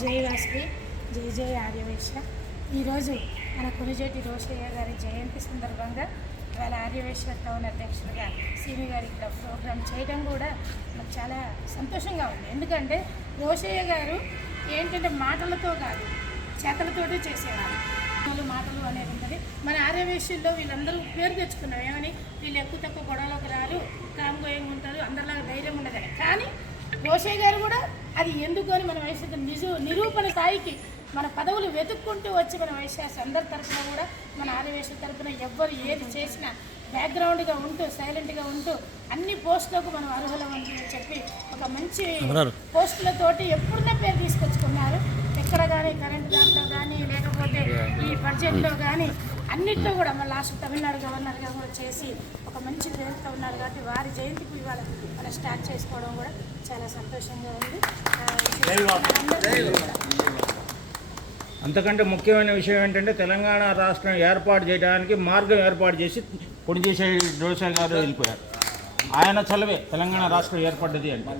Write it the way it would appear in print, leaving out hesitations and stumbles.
జై వాసవి, జై జై ఆర్యవైశ్య. ఈరోజు మన కొనిజేటి రోషయ్య గారి జయంతి సందర్భంగా ఇవాళ ఆర్యవైశ్య టౌన్ అధ్యక్షుడిగా సీని గారి ఇక్కడ ప్రోగ్రాం చేయడం కూడా నాకు చాలా సంతోషంగా ఉంది. ఎందుకంటే రోషయ్య గారు ఏంటంటే మాటలతో కాదు, చేతలతోటే చేసేవారు. మాటలు అనేది ఉంటుంది. మన ఆర్యవైశ్యుల్లో వీళ్ళందరూ పేరు తెచ్చుకున్నాం ఏమని, వీళ్ళు ఎక్కువ తక్కువ గొడవలోకి రారు, కామ్గోయంగా ఉంటారు, అందరిలాగా ధైర్యం ఉండదని. కానీ రోషయ్య గారు కూడా అది ఎందుకు అని మన వైశ్య నిరూపణ స్థాయికి మన పదవులు వెతుక్కుంటూ వచ్చి మన వైశ్యాస్ అందరి తరఫున కూడా మన ఆర్యవైశ్య తరఫున ఎవ్వరు ఏది చేసినా బ్యాక్గ్రౌండ్గా ఉంటూ సైలెంట్గా ఉంటూ అన్ని పోస్టులకు మనం అర్హులమని చెప్పి ఒక మంచి పోస్టులతోటి ఎప్పుడున్నా పేరు తీసుకొచ్చుకున్నారు. ఎక్కడ కానీ కరెంట్ దాంట్లో కానీ లేకపోతే ఈ బడ్జెట్లో కానీ అన్నింటిలో కూడా మన లాస్ట్ తమిళనాడు గవర్నర్గా కూడా చేసి ఒక మంచి పేరుతో ఉన్నారు. కాబట్టి వారి జయంతికి ఇవాళ మనం స్టార్ట్ చేసుకోవడం కూడా చాలా సంతోషంగా ఉంది. అంతకంటే ముఖ్యమైన విషయం ఏంటంటే తెలంగాణ రాష్ట్రం ఏర్పాటు చేయడానికి మార్గం ఏర్పాటు చేసి పొడిచేసే రోషయ్య గారు వెళ్ళిపోయారు. ఆయన చలవే తెలంగాణ రాష్ట్రం ఏర్పడ్డది అంటే